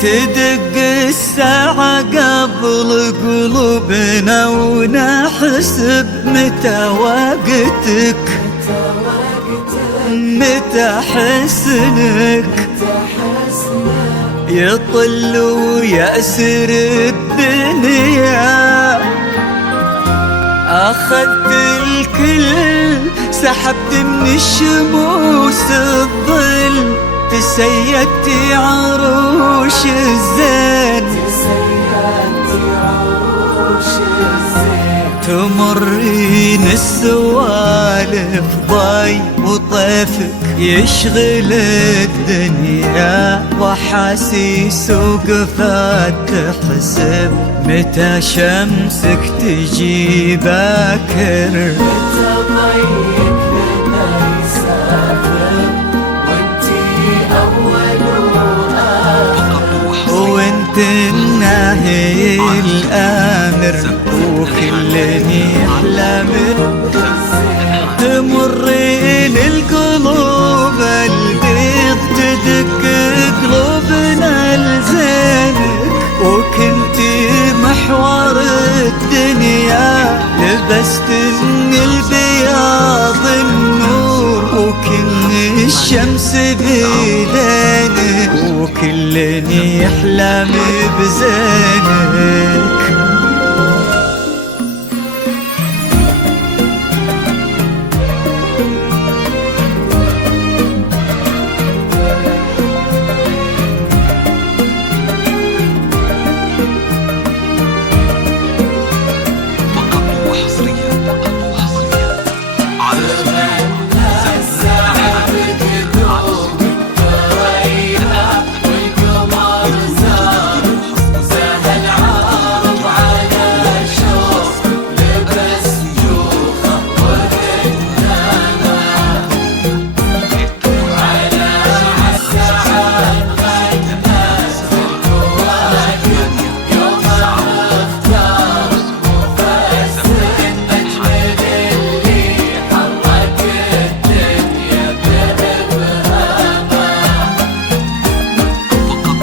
تدق الساعة قبل قلوبنا ونحسب متى وقتك، متى حسنك يطل ويأسر الدنيا. أخذت الكل سحبت من الشموس الظل، تسيدتي عروش الزين، تمرين السوالف ضي وطيفك يشغل الدنيا، وحاسيس وقفات تحسب متى شمسك تجي باكر، متى ضيق لنا يسافر وانتي أول وآخر، وانت الناهي الآمر وكل يحلم. تمرين القلوب البيض تدق قلوبنا لزينك، وكنتي محور الدنيا لبست من البياض النور، وكن الشمس بيدينك وكل يحلم بزينك.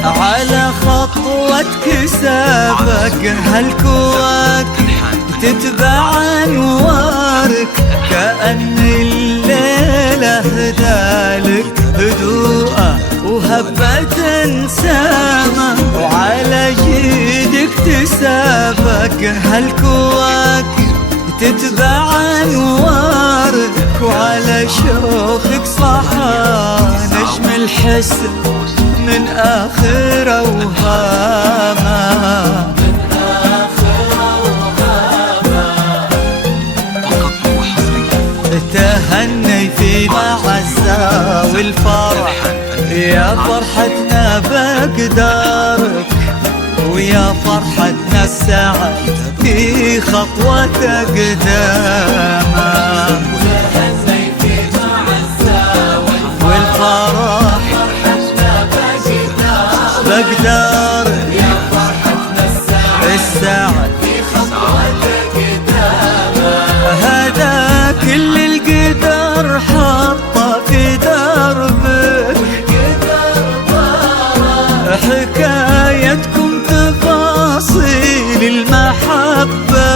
على خطوتك سابق هالكواكب تتبع انوارك، كأن الليلة هدالك هدوءة وهبة سما، وعلى جيدك تسابق هالكواكب تتبع انوارك، وعلى شوقك صحى نجم الحسن من آخر أوهامه، تهني في معزة والفرح يا فرحتنا بقدارك، ويا فرحتنا السعد في خطوة قدامك، والفرح بقدار يا فرحتنا السعد في خطوة قدامه، هذا كل القدر حطه في دربك، حكايتكم تفاصيل المحبة،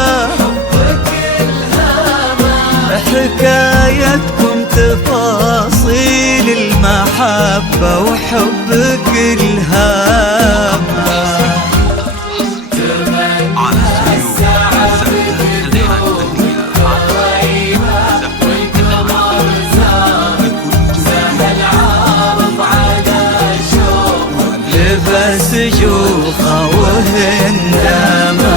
حكايتكم تفاصيل المحبة وحبك الهامة. لبس جوخة وهندامة،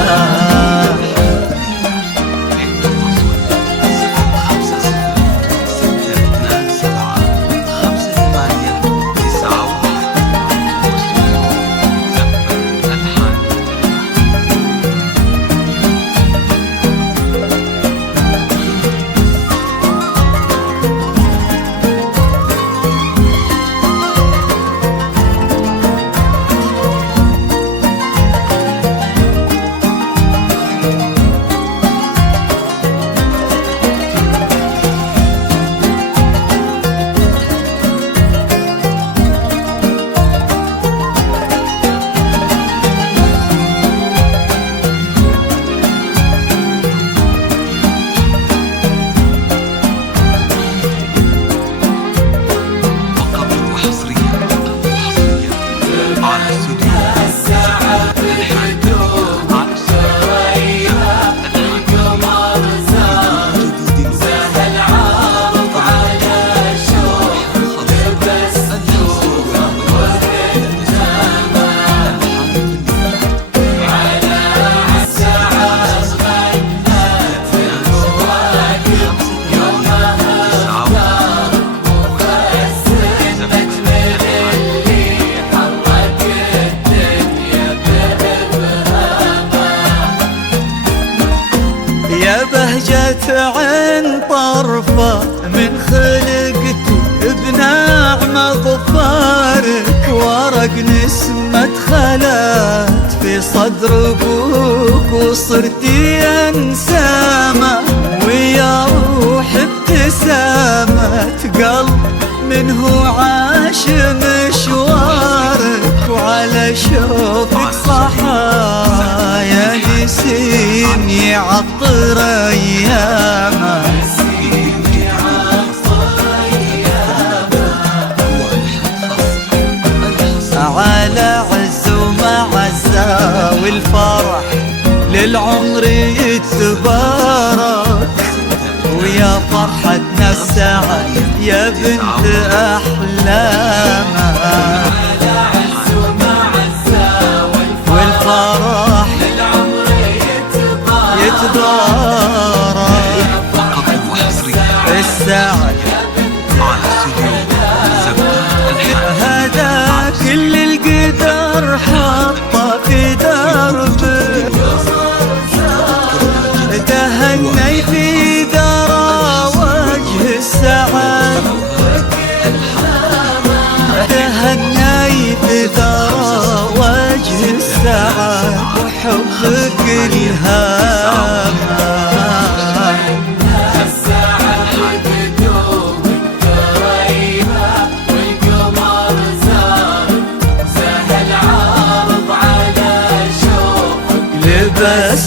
عن طرفه من خلقتي بنعمة ظفارك، ورق نسمة خلات في صدر ابوك وصرتي انسامه، ويا روح ابتسامة قلب منه عاش مشوارك، وعلى شوفك صحايا نسيم يعطر ايامه. على عز ومعزة والفرح للعمر يتبارك، ويا فرحتنا السعد يا بنت أحلامه. على عز ومعزة والفرح للعمر يتبارك، فقط وحصري السعد على استوديو زبدة الحياة. هذا كل القدر حطه في دربك، تهني في درى وجه السعد، تهني في درى وجه السعد، وحبك الهامه. الساعة بدوم الدريها والقمر زارك، سهل عارض على شوفك لبس